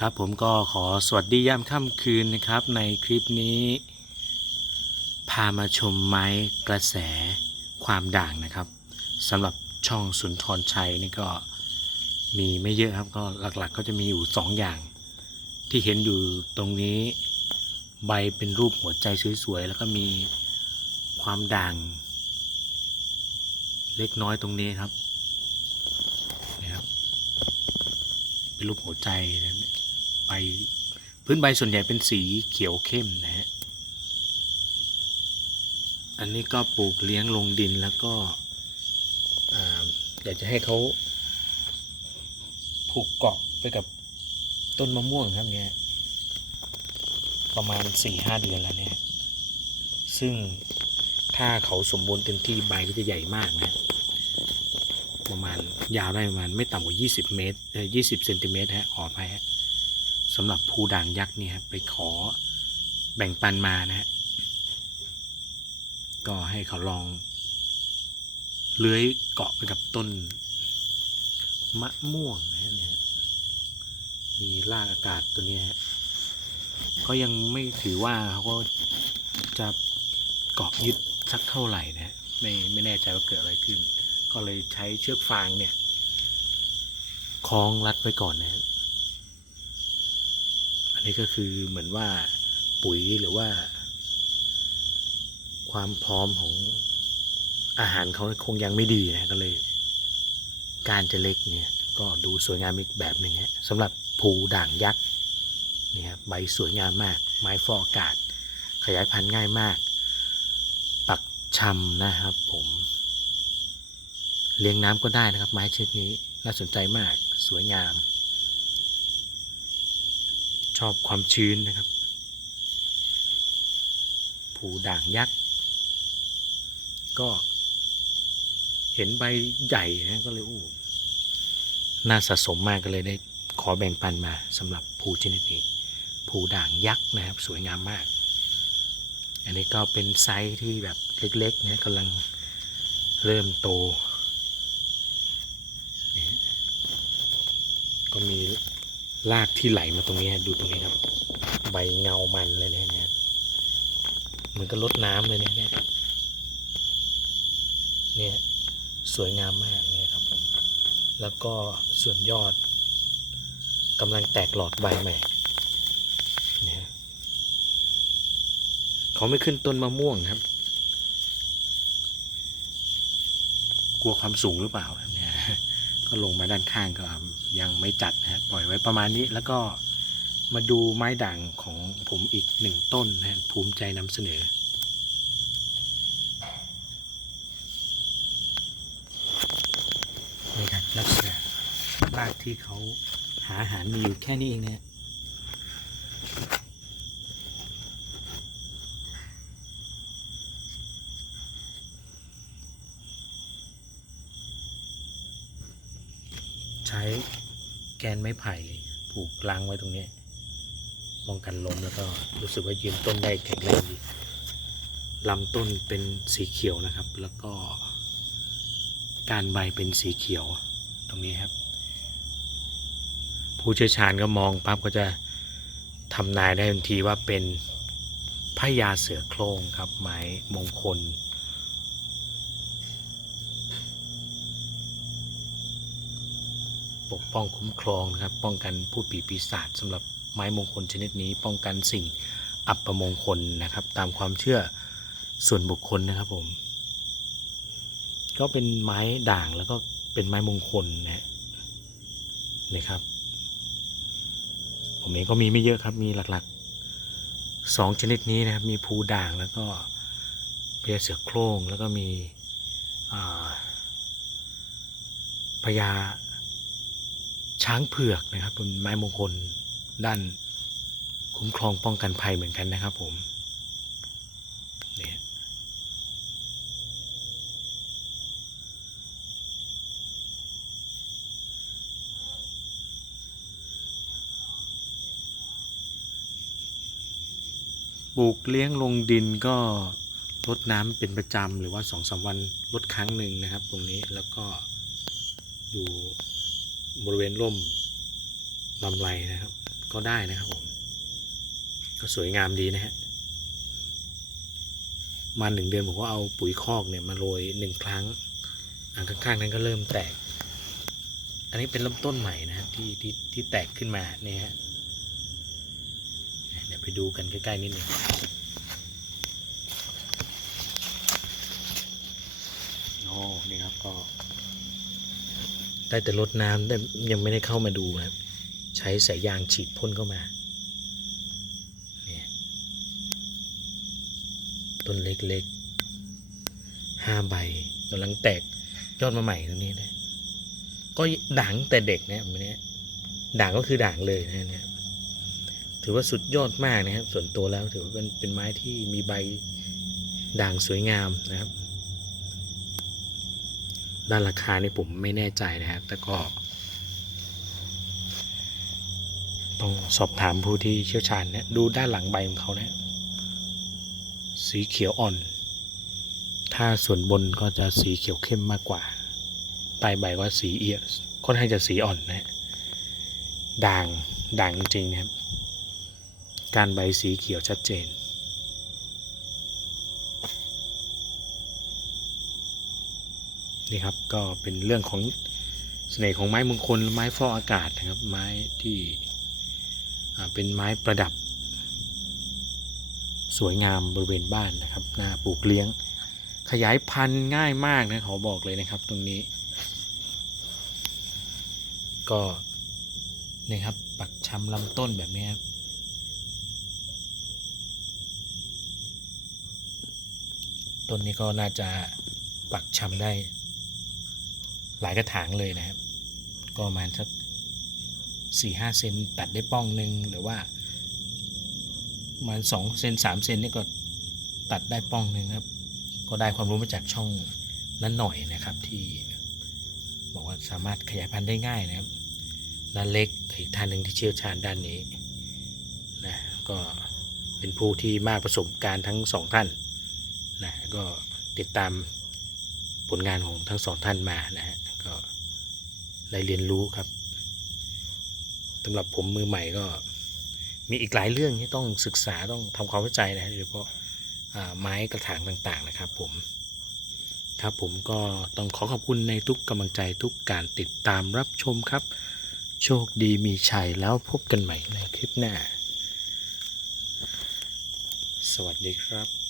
ครับผมก็ขอสวัสดียามค่ำคืนนะครับ ในคลิปนี้ พามาชมไม้กระแสความด่างนะครับสำหรับช่องสุนทรชัยนี่ก็มีไม่เยอะครับก็หลักๆก็จะมีอยู่สองอย่าง ที่เห็นอยู่ตรงนี้ ใบเป็นรูปหัวใจสวยๆ แล้วก็มีความด่าง เล็กน้อยตรงนี้ครับนะครับเป็นรูปหัวใจนะ ใบพื้นใบส่วนใหญ่เป็นสีเขียวเข้มนะฮะ อันนี้ก็ปลูกเลี้ยงลงดินแล้วก็อยากจะให้เขาผูกเกาะไปกับต้นมะม่วงครับเนี่ยประมาณสี่ห้าเดือนแล้วเนี่ย ซึ่งถ้าเขาสมบูรณ์เต็มที่ใบก็จะใหญ่มากนะประมาณยาวได้ประมาณไม่ต่ำกว่า 20 เมตรเอ่อ20เซนติเมตรฮะขออภัยฮะ สำหรับภูด่างยักษ์เนี่ยครับไปขอแบ่งปันมานะฮะก็ให้เขาลองเลื้อยเกาะไปกับต้นมะม่วงนะฮะเนี่ยมีรากอากาศตัวนี้ฮะก็ยังไม่ถือว่าเขาก็จะเกาะยึดสักเท่าไหร่นะฮะไม่ไม่แน่ใจว่าเกิดอะไรขึ้น ก็เลยใช้เชือกฟางเนี่ยคล้องรัดไว้ก่อนนะฮะ นนี้ก็คือเหมือนว่าปุ๋ยหรือว่า ความพร้อมของอาหารเขาคงยังไม่ดีนะก็เลย การจะเล็กเนี่ย ก็ดูสวยงามอีกแบบหนึ่งฮะสำหรับภูด่างยักษ์เนี่ยครับใบสวยงามมาก ไม้ฟอกอากาศ ขยายพันธุ์ง่ายมาก ปักชำนะครับผมเลี้ยงน้ำก็ได้นะครับ ไม้ชนิดนี้น่าสนใจมากสวยงาม ชอบความชื้นนะครับ ผูด่างยักษ์ ก็เห็นใบใหญ่นะก็เลยโอ้น่าสะสมมากก็เลยได้ขอแบ่งปันมาสำหรับภูชนิดนี้ภูด่างยักษ์นะครับ สวยงามมาก อันนี้ก็เป็นไซส์ที่แบบเล็กๆนะกำลังเริ่มโต ก็มี รากที่ไหลมาตรงนี้ดูตรงนี้ครับ ใบเงามันเลยเนี่ยเนี่ยเหมือนกับรดน้ำเลยเนี่ยเนี่ยเนี่ยสวยงามมากเนี่ยครับผมแล้วก็ส่วนยอดกำลังแตกหลอดใบใหม่เนี่ยเขาไม่ขึ้นต้นมะม่วงครับ กลัวความสูงหรือเปล่าเนี่ย ก็ลงมาด้านข้างก็ยังไม่จัดนะฮะปล่อยไว้ประมาณนี้แล้วก็มาดูไม้ด่างของผมอีกหนึ่งต้นนะฮะภูมิใจนำเสนอ นี่ครับลักษณะรากที่เขาหาอาหารมีอยู่แค่นี้เองเนี่ย ช้แกนไม้ไผ่ผูกกลางไว้ตรงนี้ป้องกันล้มแล้วก็รู้สึกว่ายืนต้นได้แข็งแรงดีลำต้นเป็นสีเขียวนะครับ แล้วก็ การใบเป็นสีเขียวตรงนี้ครับ ผู้เชี่ยวชาญก็มองปั๊บก็จะทำนายได้ทันทีว่าเป็นพญาเสือโคร่งครับไม้มงคล ปกป้องคุ้มครองนะครับ ป้องกันผู้ปีปีศาจสำหรับไม้มงคลชนิดนี้ ป้องกันสิ่งอัปมงคลนะครับ ตามความเชื่อส่วนบุคคลนะครับผม ก็เป็นไม้ด่างแล้วก็เป็นไม้มงคลนะฮะนี่ครับ ผมเองก็มีไม่เยอะครับมีหลักๆสองชนิดนี้นะครับ มีภูด่างแล้วก็พญาเสือโคร่งแล้วก็มีพญา ช้างเผือกนะครับเป็นไม้มงคลด้านคุ้มครองป้องกันภัยเหมือนกันนะครับผมเนี่ยปลูกเลี้ยงลงดินก็รดน้ำเป็นประจำหรือว่าสองสามวันรดครั้งหนึ่งนะครับ ตรงนี้แล้วก็อยู่ บริเวณร่มลำไรนะครับ ก็ได้นะครับผมก็สวยงามดีนะฮะมาหนึ่งเดือนผมก็เอาปุ๋ยคอกเนี่ยมาโรยหนึ่งครั้งอันข้างๆนั้นก็เริ่มแตก อันนี้เป็นเริ่มต้นใหม่นะที่ที่ที่แตกขึ้นมาเนี่ยฮะเดี๋ยวไปดูกันใกล้ๆนิดหนึ่งโอ้นี่ครับก็ ได้แต่รดน้ำแต่ยังไม่ได้เข้ามาดูนะครับใช้สายยางฉีดพ่นเข้ามาเนี่ยต้นเล็กๆห้าใบกำลังแตกยอดมาใหม่ตรงนี้นะก็ด่างแต่เด็กนะอันนี้ด่างก็คือด่างเลยนะเนี่ยถือว่าสุดยอดมากนะครับ ส่วนตัวแล้วถือว่าเป็นเป็นไม้ที่มีใบด่างสวยงามนะครับ ด้านราคานี่ผมไม่แน่ใจนะครับแต่ก็ต้องสอบถามผู้ที่เชี่ยวชาญนะดูด้านหลังใบของเขานะสีเขียวอ่อน ถ้าส่วนบนก็จะสีเขียวเข้มมากกว่าใต้ใบก็สีเอียค่อนข้างจะสีอ่อนนะด่างด่างจริงๆนะครับ การใบสีเขียวชัดเจน นี่ครับก็เป็นเรื่องของเสน่ห์ของไม้มงคลไม้ฟอกอากาศนะครับ ไม้ที่เป็นไม้ประดับ สวยงามบริเวณบ้านนะครับน่าปลูกเลี้ยง ขยายพันธุ์ง่ายมากนะขอบอกเลยนะครับตรงนี้ ก็นี่ครับปักชำลำต้นแบบนี้ครับต้นนี้ก็น่าจะปักชำได้ หลายกระถางเลยนะครับ ก็ประมาณสักสี่ห้าเซนตัดได้ป้องหนึ่งหรือว่าประมาณสองเซนสามเซนนี่ก็ตัดได้ป้องหนึ่งครับ ก็ได้ความรู้มาจากช่องนั้นหน่อยนะครับที่บอกว่าสามารถขยายพันธุ์ได้ง่ายนะครับด้านเล็กอีกท่านหนึ่งที่เชี่ยวชาญด้านนี้นะก็เป็นผู้ที่มากประสบการณ์ทั้งสองท่านนะก็ติดตามผลงานของทั้งสองท่านมานะฮะ ได้เรียนรู้ครับสำหรับผมมือใหม่ก็มีอีกหลายเรื่องที่ต้องศึกษาต้องทำความเข้าใจนะโดยเฉพาะไม้กระถางต่างๆนะครับผมครับผมก็ต้องขอขอบคุณในทุกกำลังใจทุกการติดตามรับชมครับ โชคดีมีชัยแล้วพบกันใหม่ในคลิปหน้า สวัสดีครับ